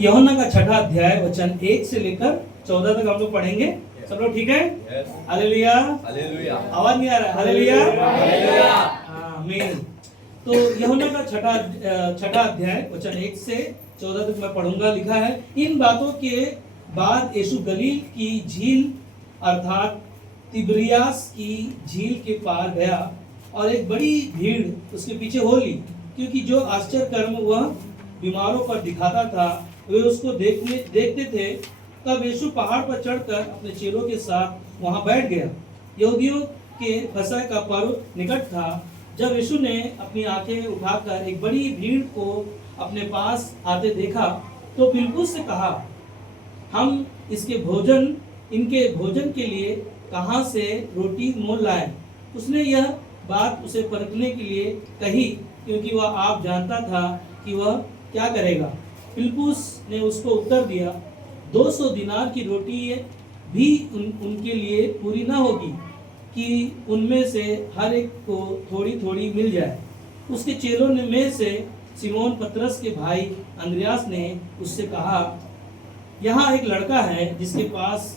यूहन्ना का 6 अध्याय वचन 1 से लेकर 14 तक हम लोग पढ़ेंगे। सब लोग ठीक है? हालेलुया। हालेलुया। आवाज नहीं आ रहा है? हालेलुया। हालेलुया। आमीन। तो यूहन्ना का 6 अध्याय वचन 1 से 14 तक मैं पढ़ूंगा। लिखा है, इन बातों के बाद यीशु गलील की झील अर्थात तिबिरियास की झील के पार गया और एक बड़ी भीड़ उसके पीछे हो ली, क्योंकि जो आश्चर्य कर्म वह बीमारों पर दिखाता था वे उसको देखते थे। तब यीशु पहाड़ पर चढ़कर अपने चेलों के साथ वहां बैठ गया। यहूदियों के फसह का पर्व निकट था। जब यीशु ने अपनी आंखें उठाकर एक बड़ी भीड़ को अपने पास आते देखा तो फिलिप्पुस से कहा, हम इनके भोजन के लिए कहाँ से रोटी मोल लाएं? उसने यह बात उसे परखने के लिए कही, क्योंकि वह आप जानता था कि वह क्या करेगा। फिलिप्पुस ने उसको उत्तर दिया, 200 दिनार की रोटी भी उनके लिए पूरी ना होगी कि उनमें से हर एक को थोड़ी थोड़ी मिल जाए। उसके चेलों में से सिमोन पतरस के भाई अंद्रयास ने उससे कहा, यहाँ एक लड़का है जिसके पास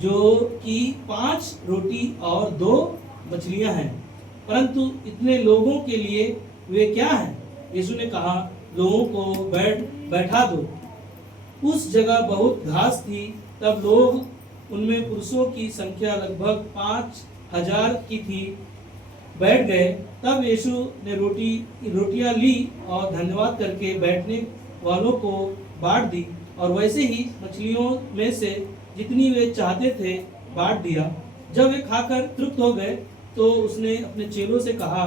जो कि 5 रोटी और 2 मछलियां हैं, परंतु इतने लोगों के लिए वे क्या हैं? यीशु ने कहा, लोगों को बैठा दो। उस जगह बहुत घास थी। तब लोग, उनमें पुरुषों की संख्या लगभग 5000 की थी, बैठ गए। तब यीशु ने रोटियां ली और धन्यवाद करके बैठने वालों को बांट दी, और वैसे ही मछलियों में से जितनी वे चाहते थे बांट दिया। जब वे खाकर तृप्त हो गए तो उसने अपने चेलों से कहा,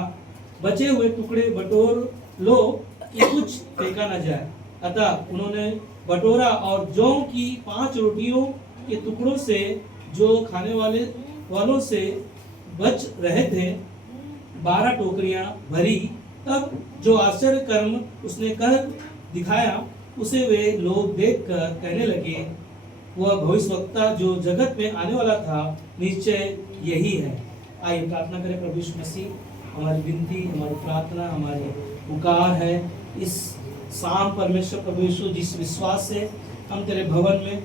बचे हुए टुकड़े बटोर लो कि कुछ फेंका न जाए। अतः उन्होंने बटोरा और जौ की 5 रोटियों के टुकड़ों से जो खाने वालों से बच रहे थे 12 टोकरियां भरी। तब जो आश्चर्य कर्म उसने कर दिखाया उसे वे लोग देखकर कहने लगे, वह भविष्यवक्ता जो जगत में आने वाला था निश्चय यही है। आइए प्रार्थना करें। प्रभु यीशु मसीह, हमारी विनती, हमारी प्रार्थना, हमारी पुकार है इस शाम परमेश्वर प्रभु यीशु, जिस विश्वास से हम तेरे भवन में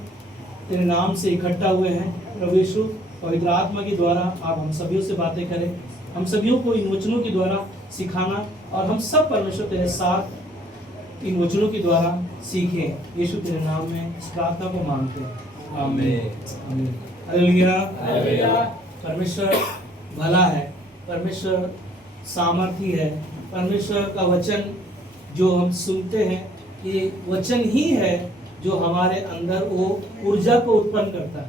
तेरे नाम से इकट्ठा हुए हैं प्रभु यीशु, पवित्र आत्मा के द्वारा आप हम सभी से बातें करें, हम सभी को इन वचनों के द्वारा सिखाना, और हम सब परमेश्वर तेरे साथ इन वचनों के द्वारा सीखें। यीशु तेरे नाम में इस प्रार्थना को मांगते हैं, आमीन। हालेलुया। परमेश्वर भला है, परमेश्वर सामर्थी है। परमेश्वर का वचन जो हम सुनते हैं, ये वचन ही है जो हमारे अंदर वो ऊर्जा को उत्पन्न करता है।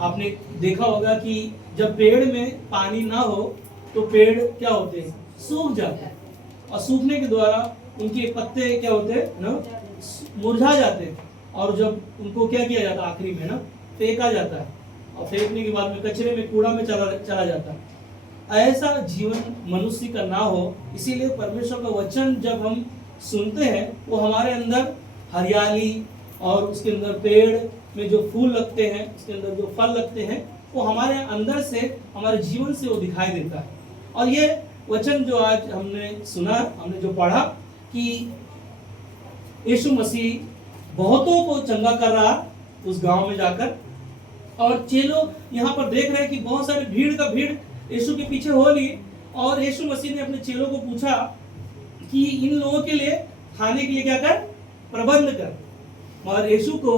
आपने देखा होगा कि जब पेड़ में पानी ना हो तो पेड़ क्या होते हैं? सूख जाते हैं, और सूखने के द्वारा उनके पत्ते क्या होते हैं ना, मुरझा जाते हैं, और जब उनको क्या किया जाता है आखिरी में ना, फेंका जाता है, और फेंकने के बाद में कचरे में, कूड़ा में चला जाता है। ऐसा जीवन मनुष्य का ना हो, इसीलिए परमेश्वर का वचन जब हम सुनते हैं वो हमारे अंदर हरियाली, और उसके अंदर पेड़ में जो फूल लगते हैं, उसके अंदर जो फल लगते हैं, वो हमारे अंदर से, हमारे जीवन से वो दिखाई देता है। और ये वचन जो आज हमने सुना, हमने जो पढ़ा कि यीशु मसीह बहुतों को चंगा कर रहा उस गांव में जाकर, और चेलों यहाँ पर देख रहे हैं कि बहुत सारी भीड़ यीशु के पीछे हो ली, और यीशु मसीह ने अपने चेलों को पूछा कि इन लोगों के लिए खाने के लिए क्या कर, प्रबंध कर। मगर यीशु को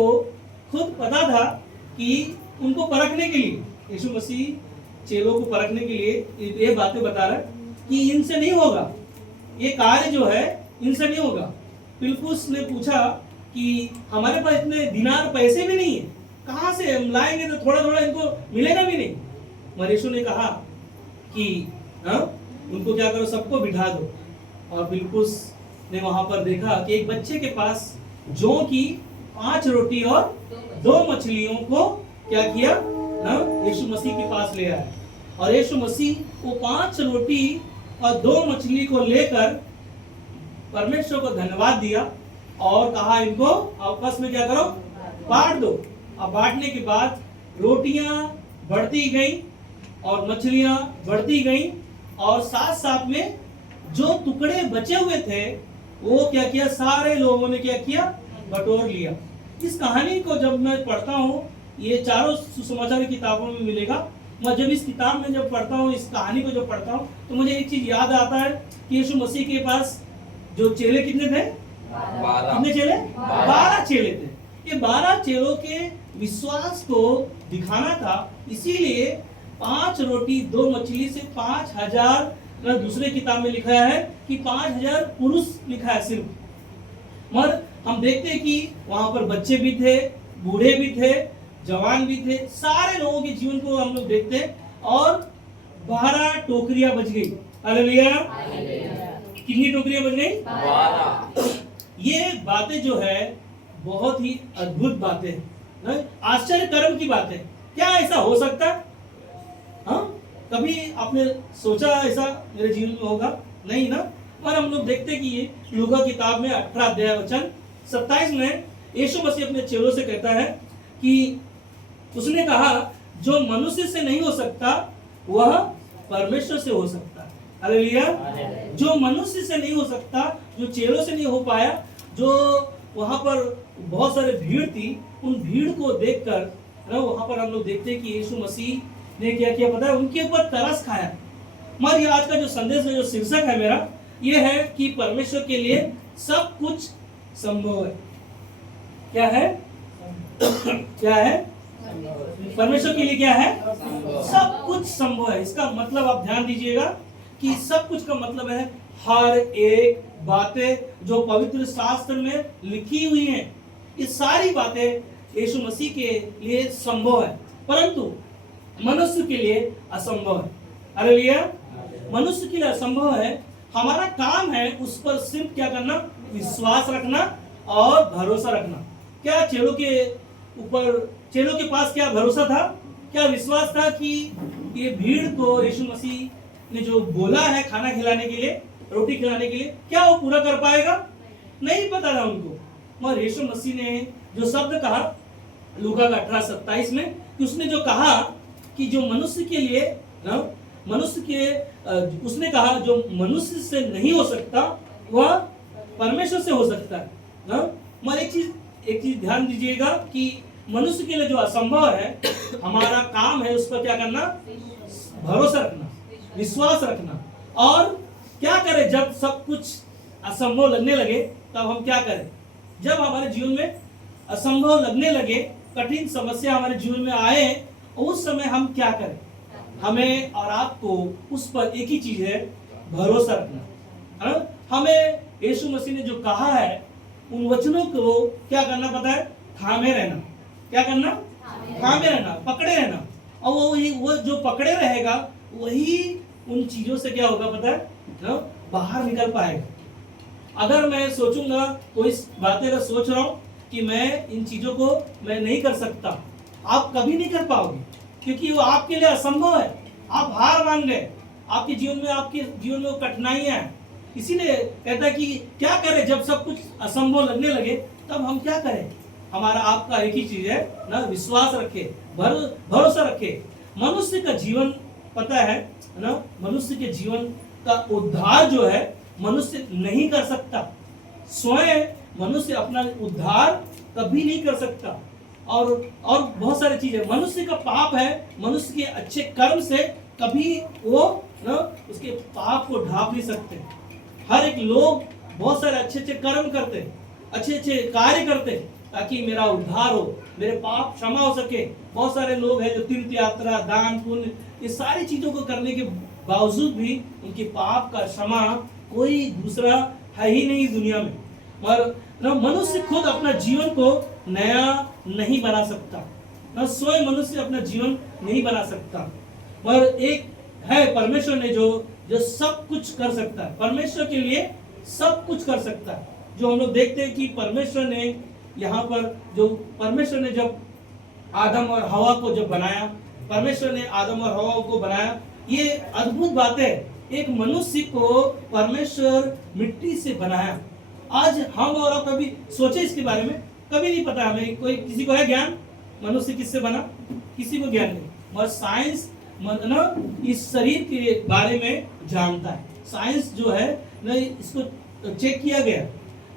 खुद पता था कि उनको परखने के लिए, यीशु मसीह चेलों को परखने के लिए ये बातें बता रहा है कि इनसे नहीं होगा, ये कार्य जो है इनसे नहीं होगा। फिलिप्पुस ने पूछा कि हमारे पास इतने दिनार पैसे भी नहीं है, कहाँ से हम लाएंगे? तो थोड़ा थोड़ा इनको मिलेगा भी नहीं। मगर यीशु ने कहा कि उनको क्या करो, सबको बिठा दो। और फिलिप्पुस ने वहां पर देखा कि एक बच्चे के पास जौ की 5 रोटी और 2 मछलियों को क्या किया ना, यीशु मसीह के पास ले आया, और यीशु मसीह वो 5 रोटी और 2 मछली को लेकर परमेश्वर को धन्यवाद दिया और कहा, इनको आपस में क्या करो, बांट दो। अब बांटने के बाद रोटियां बढ़ती गई और मछलियां बढ़ती गई, और साथ साथ में जो टुकड़े बचे हुए थे वो क्या किया, सारे लोगों ने क्या किया, बटोर लिया। इस कहानी को जब मैं पढ़ता हूँ, ये चारों सुसमाचार की किताबों में मिलेगा। मैं जब इस किताब में जब पढ़ता हूँ, इस कहानी को जब पढ़ता हूँ, तो मुझे एक चीज याद आता है कि यीशु मसीह के पास जो चेले कितने थे? 12 कितने चेले? 12 चेले थे। ये 12 चेलों के विश्वास को दिखाना था, इसीलिए 5 रोटी 2 मछली से 5000, दूसरे किताब में लिखा है कि 5000 पुरुष लिखा है सिर्फ। मगर हम देखते हैं कि वहां पर बच्चे भी थे, बूढ़े भी थे, जवान भी थे, सारे लोगों के जीवन को हम लोग देखते हैं। और 12 टोकरियां बच गई। हालेलुया। कितनी टोकरियां बच गई? 12। ये बातें जो है बहुत ही अद्भुत बातें हैं, आश्चर्य कर्म की बात है। क्या ऐसा हो सकता है? हाँ, कभी आपने सोचा ऐसा मेरे जीवन में होगा? नहीं ना। पर हम लोग देखते कि ये लूका किताब में 18 अध्याय वचन 27 में यीशु मसीह अपने चेलों से कहता है कि उसने कहा, जो मनुष्य से नहीं हो सकता वह परमेश्वर से हो सकता है। हालेलुया। जो मनुष्य से नहीं हो सकता, जो चेलों से नहीं हो पाया, जो वहां पर बहुत सारे भीड़ थी, उन भीड़ को देखकर वहां पर हम लोग देखते हैं कि यीशु मसीह ने क्या किया पता है? उनके ऊपर तरस खाया। मगर ये आज का जो संदेश है, जो शीर्षक है मेरा, ये है कि परमेश्वर के लिए सब कुछ संभव है। क्या है? क्या है? परमेश्वर के लिए क्या है? सब कुछ संभव है। इसका मतलब आप ध्यान दीजिएगा कि सब कुछ का मतलब है हर एक बातें जो पवित्र शास्त्र में लिखी हुई हैं, ये सारी बातें यीशु मसीह के लिए संभव है, परंतु मनुष्य के लिए असंभव है। हालेलुया। मनुष्य के लिए असंभव है। हमारा काम है उस पर सिर्फ क्या करना? विश्वास रखना और भरोसा रखना। क्या चेलों के पास क्या भरोसा था? क्या विश्वास था कि ये भीड़ को यीशु मसीह ने जो बोला है खाना खिलाने के लिए, रोटी खिलाने के लिए, क्या वो पूरा कर पाएगा? नहीं पता था उनको। मगर यीशु मसीह ने जो शब्द कहा लूका का 18:27 में, कि उसने जो कहा कि जो मनुष्य के लिए उसने कहा जो मनुष्य से नहीं हो सकता वह परमेश्वर से हो सकता है ना। मगर एक चीज ध्यान दीजिएगा कि मनुष्य के लिए जो असंभव है, हमारा काम है उस पर क्या करना? भरोसा रखना, विश्वास रखना। और क्या करें जब सब कुछ असंभव लगने लगे? तब हम क्या करें? जब हमारे जीवन में असंभव लगने लगे, कठिन समस्या हमारे जीवन में आए, उस समय हम क्या करें? हमें और आपको उस पर एक ही चीज है, भरोसा रखना है। हमें यीशु मसीह ने जो कहा है उन वचनों को क्या करना पता है? थामे रहना। क्या करना? थामे रहना, पकड़े रहना। और वो जो पकड़े रहेगा वही उन चीजों से क्या होगा पता है? बाहर निकल पाएगा। अगर मैं सोचूंगा, कोई बातें अगर सोच रहा हूं कि मैं इन चीजों को मैं नहीं कर सकता, आप कभी नहीं कर पाओगे, क्योंकि वो आपके लिए असंभव है। आप हार मान गए। आपके जीवन में वो कठिनाइयां हैं। इसीलिए कहता है कि क्या करें जब सब कुछ असंभव लगने लगे, तब हम क्या करें? हमारा आपका एक ही चीज है ना, विश्वास रखे, भरोसा रखे। मनुष्य का जीवन पता है ना, मनुष्य के जीवन का उद्धार जो है मनुष्य नहीं कर सकता। स्वयं मनुष्य अपना उद्धार कभी नहीं कर सकता। और बहुत सारी चीजें, मनुष्य का पाप है, मनुष्य के अच्छे कर्म से कभी वो ना उसके पाप को ढांप नहीं सकते। हर एक लोग बहुत सारे अच्छे कर्म करते, अच्छे कार्य करते ताकि मेरा उद्धार हो, मेरे पाप क्षमा हो सके। बहुत सारे लोग हैं जो तीर्थ यात्रा, दान पुण्य, ये सारी चीजों को करने के बावजूद भी उनके पाप का क्षमा कोई दूसरा है ही नहीं दुनिया में। और मनुष्य खुद अपना जीवन को नया नहीं बना सकता, ना स्वयं मनुष्य अपना जीवन नहीं बना सकता। पर एक है परमेश्वर ने जो सब कुछ कर सकता है। परमेश्वर के लिए सब कुछ कर सकता है। जो हम लोग देखते हैं कि परमेश्वर ने यहाँ पर परमेश्वर ने जब आदम और हवा को जब बनाया, परमेश्वर ने आदम और हवा को बनाया, ये अद्भुत बात है। एक मनुष्य को परमेश्वर मिट्टी से बनाया। आज हम और आप कभी सोचे इसके बारे में? कभी नहीं पता हमें। कोई किसी को है ज्ञान मनुष्य किससे बना? किसी को ज्ञान नहीं। मगर साइंस ना इस शरीर के बारे में जानता है। साइंस जो है ना, इसको चेक किया गया।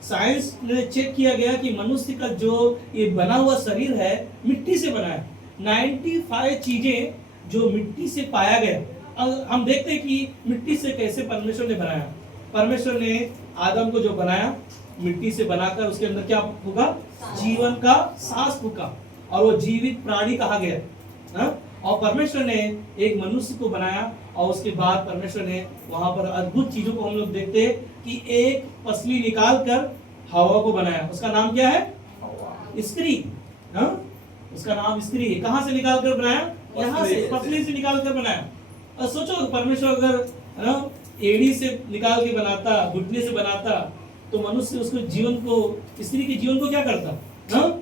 साइंस ने चेक किया गया कि मनुष्य का जो ये बना हुआ शरीर है मिट्टी से बना है। 95 चीजें जो मिट्टी से पाया गया। अब हम देखते हैं कि मिट्टी से कैसे परमेश्वर ने बनाया। परमेश्वर ने आदम को जो बनाया मिट्टी से बनाकर उसके अंदर क्या फूका? जीवन का सांस फूका और वो जीवित प्राणी कहा गया। हाँ? और परमेश्वर ने एक मनुष्य को बनाया और उसके बाद परमेश्वर ने वहां पर अद्भुत चीजों को हम लोग देखते हैं कि एक पसली निकाल कर हवा को बनाया। उसका नाम क्या है? स्त्री। हाँ? उसका नाम स्त्री है। कहां से निकाल कर बनाया? यहाँ से, पसली से निकाल कर बनाया। और सोचो परमेश्वर अगर एड़ी से निकाल के बनाता, घुटने से बनाता, तो मनुष्य उसको जीवन को, स्त्री के जीवन को क्या करता? हाँ?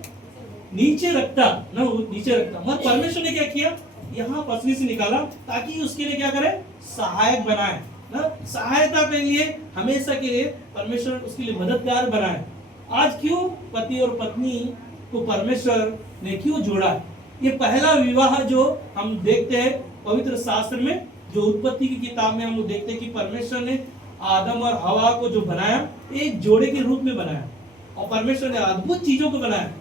नीचे रखता ना, नीचे रखता। मगर परमेश्वर ने क्या किया? यहाँ पसली से निकाला ताकि उसके लिए क्या करे? सहायक बनाए ना, सहायता के लिए, हमेशा के लिए परमेश्वर उसके लिए मददगार बनाए। आज क्यों पति और पत्नी को परमेश्वर ने क्यों जोड़ा? ये पहला विवाह जो हम देखते हैं पवित्र शास्त्र में, जो उत्पत्ति की किताब में हम लोग देखते हैं कि परमेश्वर ने आदम और हवा को जो बनाया एक जोड़े के रूप में बनाया। और परमेश्वर ने अद्भुत चीजों को बनाया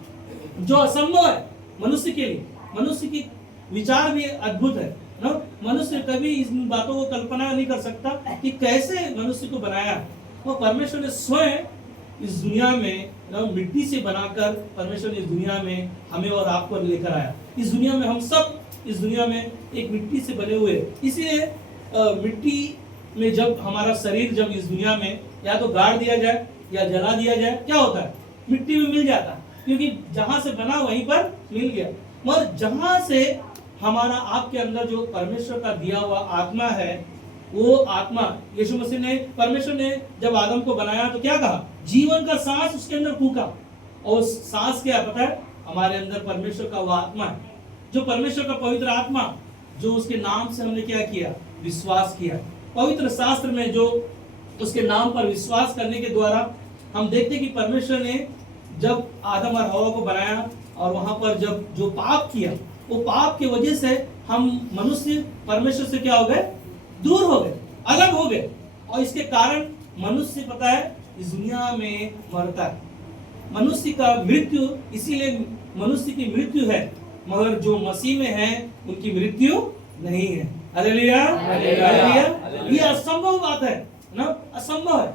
जो असंभव है मनुष्य के लिए। मनुष्य की विचार भी अद्भुत है ना। मनुष्य कभी इन बातों को कल्पना नहीं कर सकता कि कैसे मनुष्य को बनाया। वो परमेश्वर ने स्वयं इस दुनिया में मिट्टी से बनाकर परमेश्वर ने इस दुनिया में हमें और आपको लेकर आया। इस दुनिया में हम सब इस दुनिया में एक मिट्टी से बने हुए। इसीलिए मिट्टी में जब हमारा शरीर जब इस दुनिया में या तो गाड़ दिया जाए या जला दिया जाए, क्या होता है? मिट्टी में मिल जाता है, क्योंकि जहां से बना वहीं पर मिल गया। मगर जहां से हमारा आपके अंदर जो परमेश्वर का दिया हुआ आत्मा है, वो आत्मा यीशु मसीह ने, परमेश्वर ने जब आदम को बनाया तो क्या कहा? जीवन का सांस उसके अंदर फूका। और सांस क्या पता है? हमारे अंदर परमेश्वर का वो आत्मा है, जो परमेश्वर का पवित्र आत्मा, जो उसके नाम से हमने क्या किया? विश्वास किया। पवित्र शास्त्र में जो उसके नाम पर विश्वास करने के द्वारा हम देखते कि परमेश्वर ने जब आदम और हवा को बनाया और वहां पर जब जो पाप किया, वो पाप की वजह से हम मनुष्य परमेश्वर से क्या हो गए? दूर हो गए, अलग हो गए। और इसके कारण मनुष्य पता है इस दुनिया में मरता है। मनुष्य का मृत्यु, इसीलिए मनुष्य की मृत्यु है, मगर जो मसीह में है उनकी मृत्यु नहीं है। Hallelujah, hallelujah. ये असंभव बात है ना, असंभव है,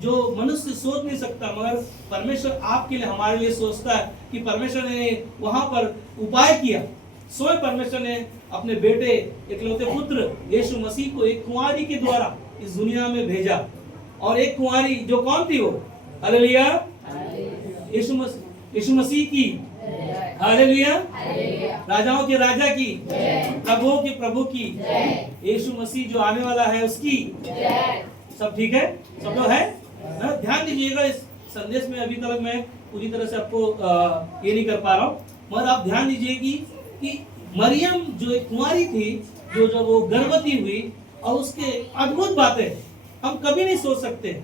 जो मनुष्य सोच नहीं सकता। मगर परमेश्वर आपके लिए, हमारे लिए सोचता है कि परमेश्वर ने वहां पर उपाय किया। स्वयं परमेश्वर ने अपने बेटे इकलौते पुत्र यीशु मसीह को एक कुंवारी के द्वारा इस दुनिया में भेजा। और एक कुंवारी जो कौन थी? वो हालेलुया, यीशु मसीह की, हालेलुया, राजाओं के राजा की, प्रभुओं के प्रभु की, यीशु मसीह जो आने वाला है उसकी। सब ठीक है? सब लोग है ना? ध्यान दीजिएगा, इस संदेश में अभी तक मैं पूरी तरह से आपको ये नहीं कर पा रहा हूँ, मगर आप ध्यान दीजिए कि मरियम जो एक कुंवारी थी, जो जब वो गर्भवती हुई, और उसके अद्भुत बातें हम कभी नहीं सोच सकते।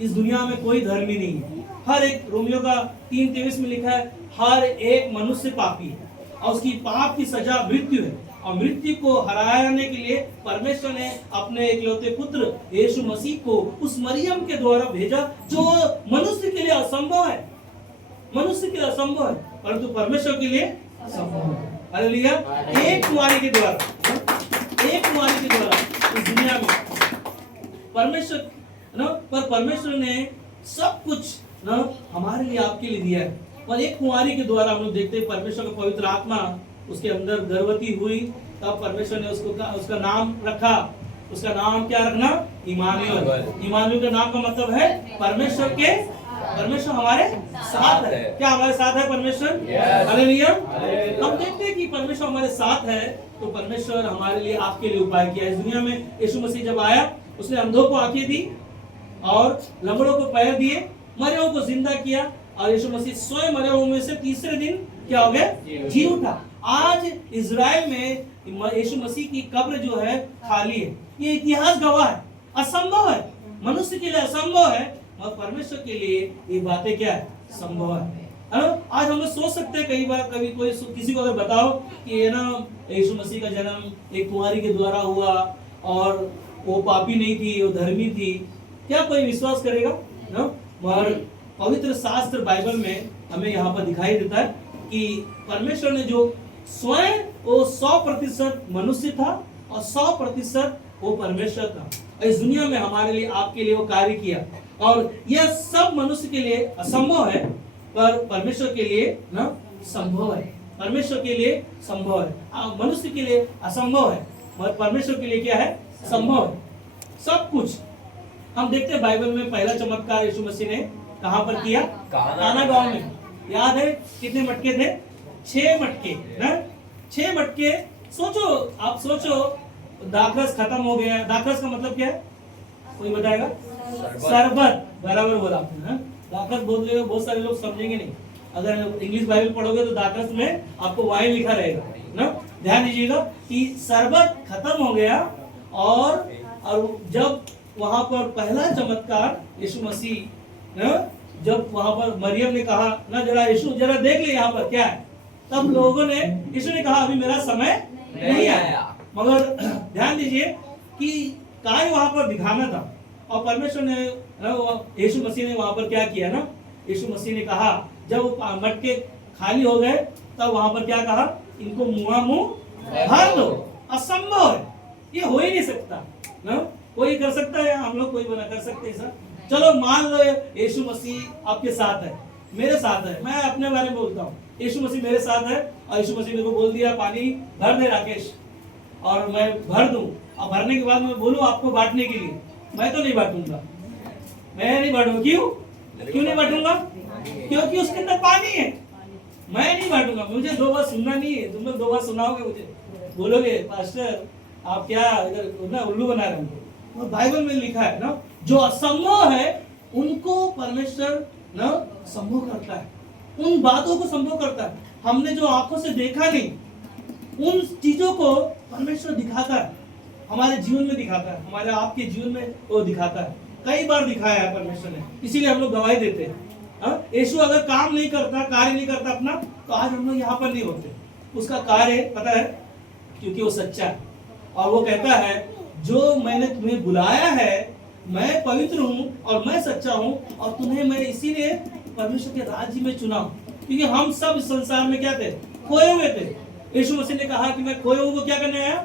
इस दुनिया में कोई धर्मी नहीं है। हर एक, रोमियो का 3:23 में लिखा है, हर एक मनुष्य पापी है और उसकी पाप की सजा मृत्यु है। और मृत्यु को हराने के लिए परमेश्वर ने अपने इकलौते पुत्र यीशु मसीह को उस मरियम के द्वारा भेजा, जो मनुष्य के लिए असंभव है। मनुष्य के लिए असंभव है, परंतु परमेश्वर के लिए संभव है। हालेलुया। एक कुंवारी के द्वारा, एक कुंवारी के द्वारा इस दुनिया में परमेश्वर ना, पर परमेश्वर ने सब कुछ ना हमारे लिए, आपके लिए दिया है। और एक कुंवारी के द्वारा हम लोग देखते हैं परमेश्वर का पवित्र आत्मा उसके अंदर गर्भवती हुई, तब परमेश्वर ने उसका नाम रखा। उसका नाम क्या रखना? इमानुएल। इमानुएल का नाम का मतलब है परमेश्वर हमारे साथ है। क्या हमारे साथ है परमेश्वर? हालेलुया। हम देखते हैं कि परमेश्वर हमारे साथ है, तो परमेश्वर हमारे लिए, आपके लिए उपाय किया। इस दुनिया में यीशु मसीह जब आया, उसने अंधों को आंखें दी और लंगड़ों को पैर दिए, मरे हुओं को जिंदा किया, और यीशु मसीह स्वयं मरे हुओं में से तीसरे दिन क्या हो गया? जी उठा। आज इजराइल में यीशु मसीह की कब्र जो है खाली है। ये इतिहास गवाह है। असंभव है, मनुष्य के लिए असंभव है, और परमेश्वर के लिए ये बातें क्या है? संभव है। आज हम लोग सोच सकते हैं, कई बार कभी कोई किसी को अगर बताओ कि ये ना यीशु मसीह का जन्म एक कुंवारी के द्वारा हुआ और वो पापी नहीं थी, वो धर्मी थी, क्या कोई विश्वास करेगा? ना, और पवित्र शास्त्र बाइबल में हमें यहाँ पर दिखाई देता है कि परमेश्वर ने जो स्वयं वो 100% मनुष्य था और 100% वो परमेश्वर था। इस दुनिया में हमारे लिए, आपके लिए वो कार्य किया, और यह सब मनुष्य के लिए असंभव है पर परमेश्वर के लिए ना संभव है। परमेश्वर के लिए संभव है, मनुष्य के लिए असंभव है, मगर परमेश्वर के लिए क्या है? संभव है सब कुछ। हम देखते हैं बाइबल में पहला चमत्कार यीशु मसीह ने कहां पर किया? काना गांव में। याद है कितने मटके थे? 6 मटके ना, 6 मटके। सोचो, आप सोचो, दाखरस खत्म हो गया। दाखरस का मतलब क्या है? कोई बताएगा? शरबत। बराबर बोला आपने। हाँ, दाखरस बोल रहे हो, बहुत सारे लोग समझेंगे नहीं। अगर इंग्लिश बाइबल पढ़ोगे तो दाखरस में आपको वाइन लिखा रहेगा ना। ध्यान दीजिएगा कि शरबत खत्म हो गया, और जब वहां पर पहला चमत्कार यीशु मसीह ना, जब वहां पर मरियम ने कहा ना, जरा यीशु जरा देख ले यहाँ पर क्या है, तब लोगों ने, यीशु ने कहा अभी मेरा समय नहीं आया। मगर ध्यान दीजिए कि कार्य वहां पर दिखाना था, और परमेश्वर ने, यीशु मसीह ने वहां पर क्या किया ना, यीशु मसीह ने कहा जब वो मटके खाली हो गए तब वहां पर क्या कहा? इनको मुंह भर दो। असंभव है, ये हो ही नहीं सकता ना। कोई कर सकता है? हम लोग कोई बना कर सकते हैं सर? चलो मान लो यीशु मसीह आपके साथ है, मेरे साथ है। मैं अपने बारे में बोलता हूँ, यीशु मसीह मेरे साथ है, और यीशु मसीह मेरे को बोल दिया पानी भर दे राकेश, और मैं भर दूं, और भरने के बाद मैं बोलूं आपको बांटने के लिए, मैं तो नहीं बांटूंगा। मैं नहीं बांटूंगा। क्यों नहीं बांटूंगा? क्योंकि उसके अंदर पानी है। मैं नहीं बांटूंगा। मुझे 2 बार सुनना नहीं है। तुम लोग 2 बार सुनाओगे, मुझे बोलोगे पास्टर आप क्या इधर ना उल्लू बना रहे हो। और बाइबल में लिखा है ना, जो असंभव है उनको परमेश्वर ना संभव करता है, उन बातों को संभव करता है। हमने जो आंखों से देखा नहीं, उन चीजों को परमेश्वर दिखाता है, हमारे जीवन में दिखाता है, हमारे आपके जीवन में वो दिखाता है। कई बार दिखाया है परमेश्वर ने, इसीलिए हम लोग गवाही देते हैं। यीशु अगर काम नहीं करता, कार्य नहीं करता अपना, तो आज हम लोग यहाँ पर नहीं होते। उसका कार्य पता है, क्योंकि वो सच्चा है, और वो कहता है जो मैंने तुम्हें बुलाया है, मैं पवित्र हूँ और मैं सच्चा हूँ, और तुम्हें मैं इसीलिए परमेश्वर के राज्य में चुना हूँ। क्योंकि हम सब इस संसार में क्या थे? खोए हुए थे। यीशु मसीह ने कहा कि मैं खोए हुए को क्या करने आया?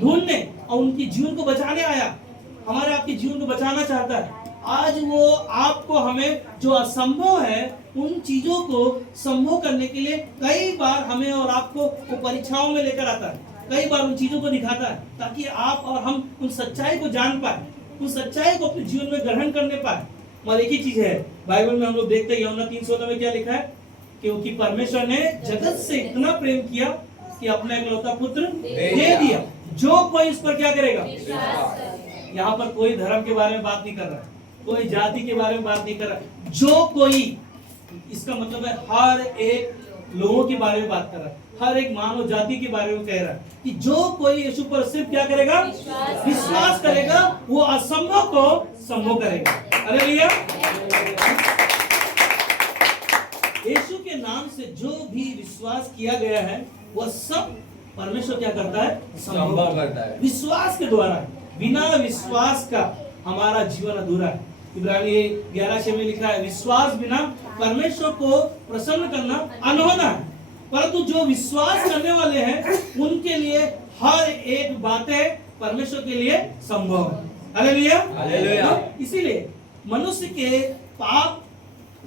ढूंढने, और उनकी जीवन को बचाने आया। हमारे आपके जीवन को बचाना चाहता है। आज वो आपको, हमें जो असंभव है उन चीजों को संभव करने के लिए कई बार हमें और आपको वो परीक्षाओं में लेकर आता है, कई बार उन चीजों को दिखाता है, ताकि आप और हम उन सच्चाई को जान पाए, उन सच्चाई को अपने जीवन में ग्रहण करने पाए। और एक ही चीज है बाइबल में हम लोग देखते हैं, यूहन्ना 3:16 में क्या लिखा है? क्योंकि परमेश्वर ने जगत से इतना प्रेम किया कि अपना इकलौता पुत्र दे दिया, जो कोई इस पर क्या करेगा? यहाँ पर कोई धर्म के बारे में बात नहीं कर रहा है, कोई जाति के बारे में बात नहीं कर रहा है। जो कोई, इसका मतलब है हर एक लोगों के बारे में बात कर रहा है, हर एक मानव जाति के बारे में कह रहा है कि जो कोई यीशु पर सिर्फ क्या करेगा? विश्वास करेगा, वो असंभव को संभव करेगा। हालेलुया। यीशु के नाम से जो भी विश्वास किया गया है, वह सब परमेश्वर क्या करता है? संभव करता है। विश्वास के द्वारा, बिना विश्वास का हमारा जीवन अधूरा है। इब्रानी 11:6 में लिखा है, विश्वास बिना परमेश्वर को प्रसन्न करना अनहोना है, परंतु जो विश्वास करने वाले हैं उनके लिए हर एक बातें परमेश्वर के लिए संभव है। Hallelujah, hallelujah. इसीलिए मनुष्य के पाप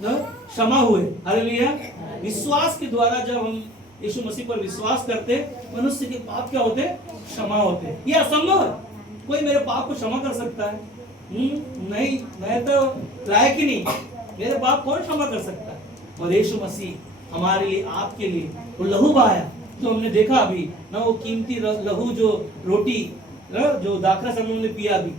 क्षमा हुए। हालेलुया। विश्वास के द्वारा जब हम यीशु मसीह पर विश्वास करते, मनुष्य के पाप क्या होते? क्षमा होते। ये असंभव है, कोई मेरे पाप को क्षमा कर सकता है? नहीं, मैं तो लायक ही नहीं, मेरे पाप कौन क्षमा कर सकता है? और यीशु मसीह हमारे लिए, आपके लिए वो लहू बहाया, जो हमने देखा अभी ना, वो कीमती लहू, जो रोटी, जो दाखरस हम लोगों ने पिया अभी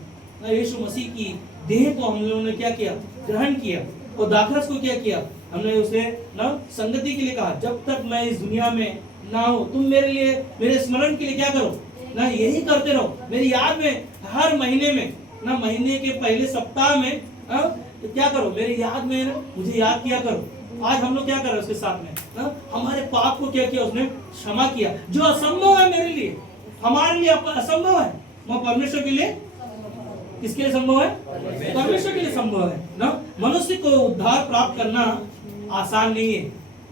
ना, यीशु मसीह की देह को हम लोगों ने क्या किया? ग्रहण किया। और दाखरस को क्या किया? हमने उसे ना संगति के लिए कहा, जब तक मैं इस दुनिया में ना हो, तुम मेरे लिए, मेरे स्मरण के लिए क्या करो ना, यही करते रहो, मेरी याद में हर महीने में ना, महीने के पहले सप्ताह में क्या करो, मेरी याद में मुझे याद किया करो। आज हम लोग क्या कर रहे हैं उसके साथ में? हमारे पाप को क्या किया? उसने क्षमा किया। जो असंभव है मेरे लिए, हमारे लिए असंभव है, वो परमेश्वर के लिए, किसके लिए संभव है? परमेश्वर के लिए संभव है ना। मनुष्य को उद्धार प्राप्त करना आसान नहीं है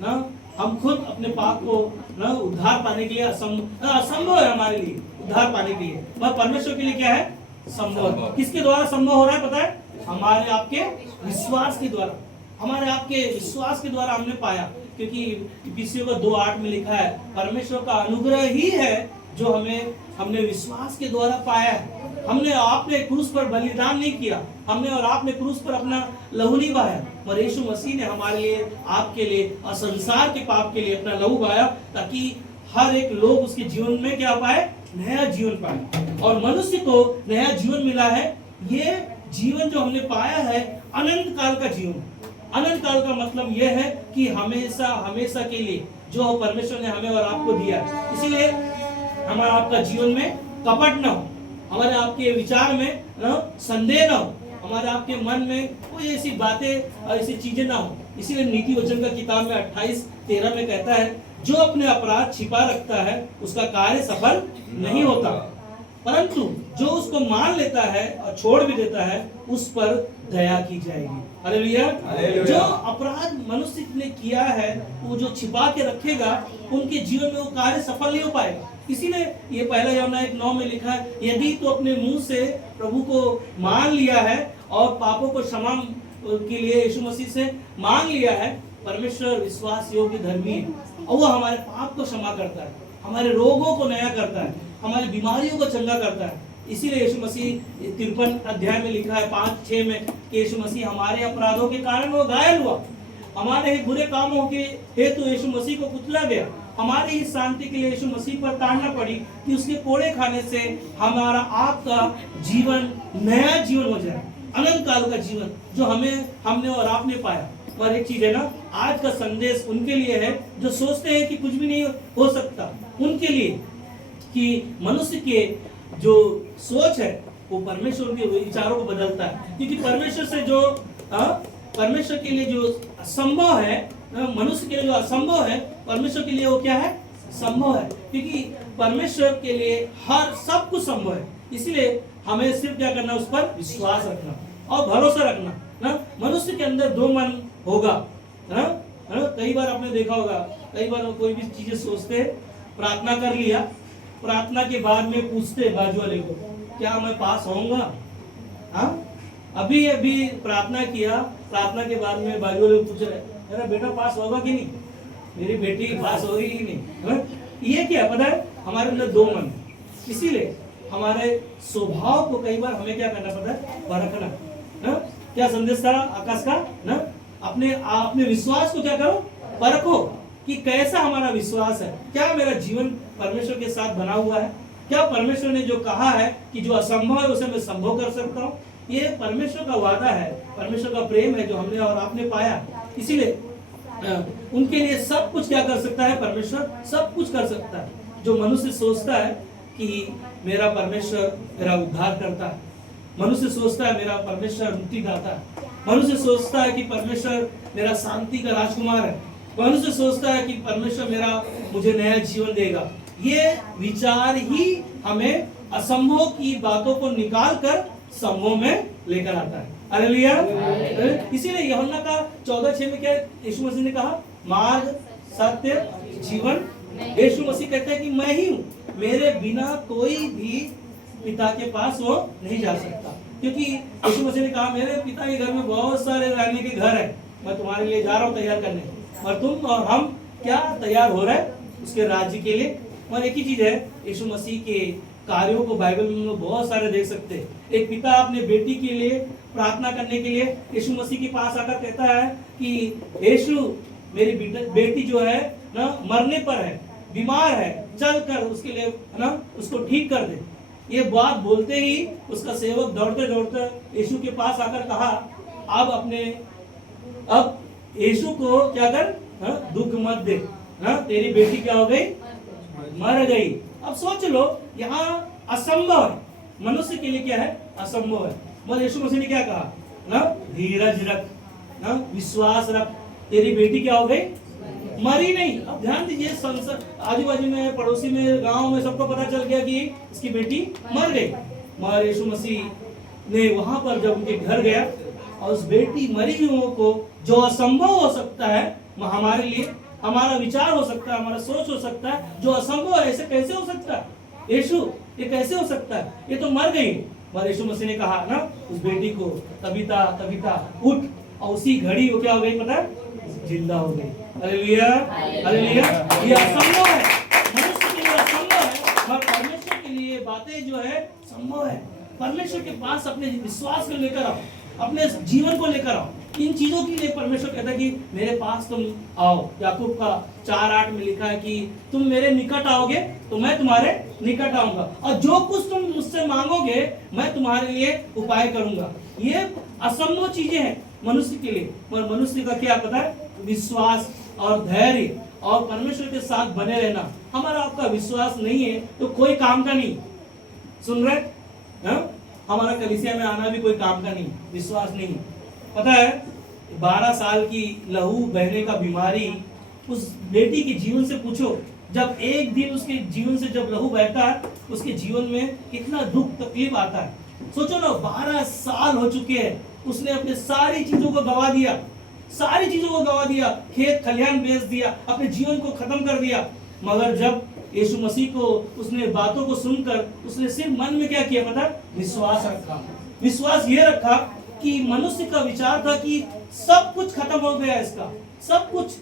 ना। हम खुद अपने पाप को ना उद्धार पाने के लिए असंभव है हमारे लिए उद्धार पाने के लिए, मगर परमेश्वर के लिए क्या है? संभव है। किसके द्वारा संभव हो रहा है पता है? हमारे आपके विश्वास के द्वारा, हमारे आपके विश्वास के द्वारा हमने पाया। क्योंकि इफिसियों का 2:8 में लिखा है, परमेश्वर का अनुग्रह ही है जो हमने विश्वास के द्वारा पाया है। हमने आपने क्रूस पर बलिदान नहीं किया, हमने और आपने क्रूस पर अपना लहू नहीं बहाया, पर यीशु मसीह ने हमारे लिए, आपके लिए और संसार के पाप के लिए अपना लहू बहाया, ताकि हर एक लोग उसके जीवन में क्या पाए? नया जीवन पाए। और मनुष्य को नया जीवन मिला है। ये जीवन जो हमने पाया है अनंत काल का जीवन। अनंत काल का मतलब यह है कि हमेशा हमेशा के लिए जो परमेश्वर ने हमें और आपको दिया। इसीलिए हमारा आपका जीवन में कपट न हो, हमारे आपके विचार में संदेह न हो, हमारे आपके मन में कोई ऐसी बातें और ऐसी चीजें ना हो। इसीलिए नीति वचन का किताब में 28:13 में कहता है, जो अपने अपराध छिपा रखता है उसका कार्य सफल नहीं होता, परंतु जो उसको मान लेता है और छोड़ भी देता है उस पर दया की जाएगी। हालेलुया। जो अपराध मनुष्य ने किया है वो जो छिपा के रखेगा उनके जीवन में वो कार्य सफल नहीं हो पाएगा। इसीलिए ये पहला यूहन्ना 1:9 में लिखा है, यदि तो अपने मुंह से प्रभु को मान लिया है और पापों को क्षमा के लिए यीशु मसीह से मांग लिया है, परमेश्वर विश्वास योग्य धर्मी है और वो हमारे पाप को क्षमा करता है, हमारे रोगों को नया करता है, हमारी बीमारियों को चंगा करता है। इसीलिए यीशु मसीह 53 अध्याय में लिखा है 5-6 में कि यीशु मसीह हमारे अपराधों के कारण वो घायल हुआ, हमारे ही बुरे कामों के हेतु यीशु मसीह को कुचला गया, हमारी ही शांति के लिए यीशु मसीह पर ताड़ना पड़ी कि उसके कोड़े खाने से हमारा आपका जीवन नया जीवन हो जाए, अनंत काल का जीवन जो हमने और आपने पाया। पर एक चीज है ना, आज का संदेश उनके लिए है जो सोचते हैं कि कुछ भी नहीं हो सकता, उनके लिए कि मनुष्य के जो सोच है वो परमेश्वर के विचारों को बदलता है। क्योंकि परमेश्वर से जो परमेश्वर के लिए जो असंभव है, मनुष्य के लिए जो असंभव है, परमेश्वर के लिए वो क्या है? संभव है। क्योंकि परमेश्वर के लिए हर सब कुछ संभव है। इसलिए हमें सिर्फ क्या करना, उस पर विश्वास रखना और भरोसा रखना ना। मनुष्य के अंदर दो मन होगा ना। कई बार आपने देखा होगा, कई बार कोई भी चीजें सोचते, प्रार्थना कर लिया, प्रार्थना के बाद में पूछते बाजू वाले को, क्या मैं पास होऊंगा? हाँ, अभी प्रार्थना किया, प्रार्थना के बाद में बाजू वाले को पूछ रहे, मेरा बेटा पास होगा कि नहीं, मेरी बेटी पास होगी कि नहीं? ये क्या पता है, हमारे अंदर दो मन। इसीलिए हमारे स्वभाव को कई बार हमें क्या करना पड़ता है? परखना। क्या संदेश था आकाश का ना, अपने विश्वास को क्या करो? परखो कि कैसा हमारा विश्वास है, क्या मेरा जीवन परमेश्वर के साथ बना हुआ है, क्या परमेश्वर ने जो कहा है कि जो असंभव है उसे मैं संभव कर सकता हूँ। ये परमेश्वर का वादा है, परमेश्वर का प्रेम है जो हमने और आपने पाया। इसीलिए उनके लिए सब कुछ क्या कर सकता है? परमेश्वर सब कुछ कर सकता है। जो मनुष्य सोचता है कि मेरा परमेश्वर मेरा उद्धार करता है, मनुष्य सोचता है मेरा परमेश्वर मुक्ति दाता है, मनुष्य सोचता है कि परमेश्वर मेरा शांति का राजकुमार है, मनुष्य सोचता है कि परमेश्वर मुझे नया जीवन देगा। ये विचार ही हमें असंभव की बातों को निकाल कर संभव में लेकर आता है। हालेलुया। इसीलिए यूहन्ना का 14:6 में क्या यीशु मसीह ने कहा? मार्ग, सत्य, जीवन। यीशु मसीह कहते हैं कि मैं ही हूँ, मेरे बिना कोई भी पिता के पास वो नहीं जा सकता। क्योंकि यीशु मसीह ने कहा, मेरे पिता के घर में बहुत सारे रहने के घर है, मैं तुम्हारे लिए जा रहा हूँ तैयार करने, और तुम और हम क्या तैयार हो रहे हैं उसके राज्य के लिए। और एक ही चीज है, यीशु मसीह के कार्यों को बाइबल में बहुत सारे देख सकते हैं। एक पिता अपने बेटी के लिए प्रार्थना करने के लिए यीशु मसीह के पास आकर कहता है कि यीशु, मेरी बेटी जो है ना मरने पर है, बीमार है, चल कर उसके लिए ना उसको ठीक कर दे। ये बात बोलते ही उसका सेवक दौड़ते दौड़ते यीशु के पास आकर कहा, अब यीशु को क्या कर, दुख मत दे, तेरी बेटी क्या हो गई? मर गई। अब सोच लो, यहाँ असंभव है, मनुष्य के लिए क्या है? असंभव है। मगर यीशु मसीह ने क्या कहा ना? धीरज रख, ना विश्वास रख, तेरी बेटी क्या हो गई? मरी नहीं। अब ध्यान दीजिए, आजू बाजू में, पड़ोसी में, गांव में सबको पता चल गया कि इसकी बेटी मर गई। मगर यीशु मसीह ने वहां पर जब उनके घर गया और उस बेटी मरी हुई को जो असंभव हो सकता है हमारे लिए, हमारा विचार हो सकता है, हमारा सोच हो सकता है, जो असंभव है ऐसे कैसे हो सकता है? यीशु, ये कैसे हो सकता है? ये तो मर गई। पर यीशु मसीह ने कहा ना उस बेटी को, तबीता तबीता उठ, और उसी घड़ी वो क्या हो गई पता है? जिंदा हो गई। Hallelujah, hallelujah. ये असंभव है, मनुष्य के लिए असंभव है, और परमेश्वर के लिए बातें जो है संभव है। परमेश्वर के पास अपने विश्वास को लेकर आओ, अपने जीवन को लेकर आओ। इन चीजों के लिए परमेश्वर कहता है कि मेरे पास तुम आओ। याकूब का 4:8 में लिखा है कि तुम मेरे निकट आओगे तो मैं तुम्हारे निकट आऊंगा, और जो कुछ तुम मुझसे मांगोगे मैं तुम्हारे लिए उपाय करूंगा। ये असंभव चीजें हैं मनुष्य के लिए, पर मनुष्य का क्या पता है? विश्वास और धैर्य और परमेश्वर के साथ बने रहना। हमारा आपका विश्वास नहीं है तो कोई काम का नहीं। सुन रहे हैं? हमारा कलीसिया में आना भी कोई काम का नहीं, विश्वास नहीं। पता है 12 साल की लहू बहने का बीमारी, उस बेटी के जीवन से पूछो, जब एक दिन उसके जीवन से जब लहू बहता है उसके जीवन में कितना दुख तकलीफ आता है। सोचो ना, 12 साल हो चुके हैं, उसने अपने सारी चीजों को गवा दिया, सारी चीजों को गवा दिया, खेत खलिहान बेच दिया, अपने जीवन को खत्म कर दिया। मगर जब यीशु मसीह को उसने बातों को सुनकर उसने सिर्फ मन में क्या किया पता? विश्वास रखा। विश्वास ये रखा कि मनुष्य का विचार था कि सब कुछ खत्म हो गया, इसका सब कुछ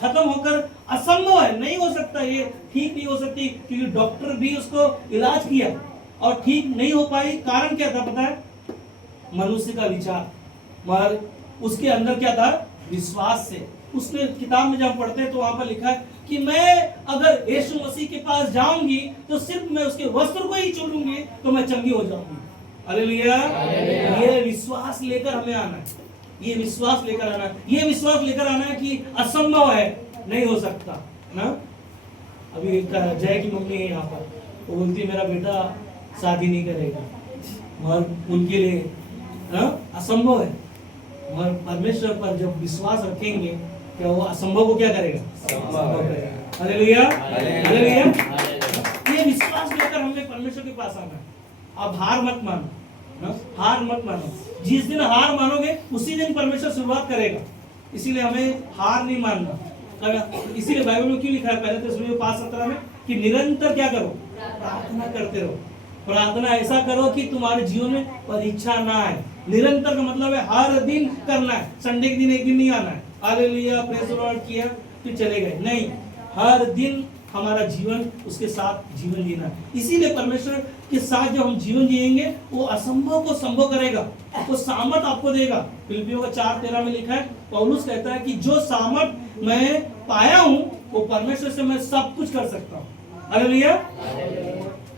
खत्म होकर असंभव है, नहीं हो सकता, ये ठीक नहीं हो सकती, क्योंकि डॉक्टर भी उसको इलाज किया और ठीक नहीं हो पाई। कारण क्या था पता है? मनुष्य का विचार। मगर उसके अंदर क्या था? विश्वास से। उसने किताब में जब पढ़ते हैं तो वहां पर लिखा है कि मैं अगर यीशु मसीह के पास जाऊंगी तो सिर्फ मैं उसके वस्त्र को ही छूऊंगी तो मैं चंगी हो जाऊंगी। हालेलुया। ये विश्वास लेकर हमें आना है, ये विश्वास लेकर आना है, ये विश्वास लेकर आना है कि असंभव है, नहीं हो सकता ना। अभी एक जय की मम्मी है यहाँ पर, वो बोलती है मेरा बेटा शादी नहीं करेगा, मगर उनके लिए असंभव है। मगर परमेश्वर पर जब विश्वास रखेंगे क्या वो असंभव को क्या करेगा? संभव करेगा। Hallelujah, hallelujah. ये विश्वास लेकर हमें परमेश्वर के पास आना है। आप हार मत मानो, हार मत मानो। जिस दिन हार मानोगे उसी दिन परमेश्वर शुरुआत करेगा। इसीलिए हमें हार नहीं मानना। इसीलिए बाइबल में क्यों लिखा है पहले तो 5:17 में कि निरंतर क्या करो? प्रार्थना करते रहो। प्रार्थना ऐसा करो कि तुम्हारे जीवन में परीक्षा ना आए। निरंतर का मतलब है हर दिन करना है, संडे के दिन एक दिन नहीं आना है। हालेलुया, प्रेज़ द लॉर्ड किया फिर चले गए, नहीं, हर दिन हमारा जीवन उसके साथ जीवन जीना है। इसीलिए परमेश्वर के साथ जब हम जीवन जिएंगे वो असंभव को संभव करेगा, वो सामर्थ आपको देगा। फिलिपियों का 4:13 में लिखा है, पौलुस कहता है कि जो सामर्थ मैं पाया हूं वो परमेश्वर से मैं सब कुछ कर सकता हूं। हालेलुया।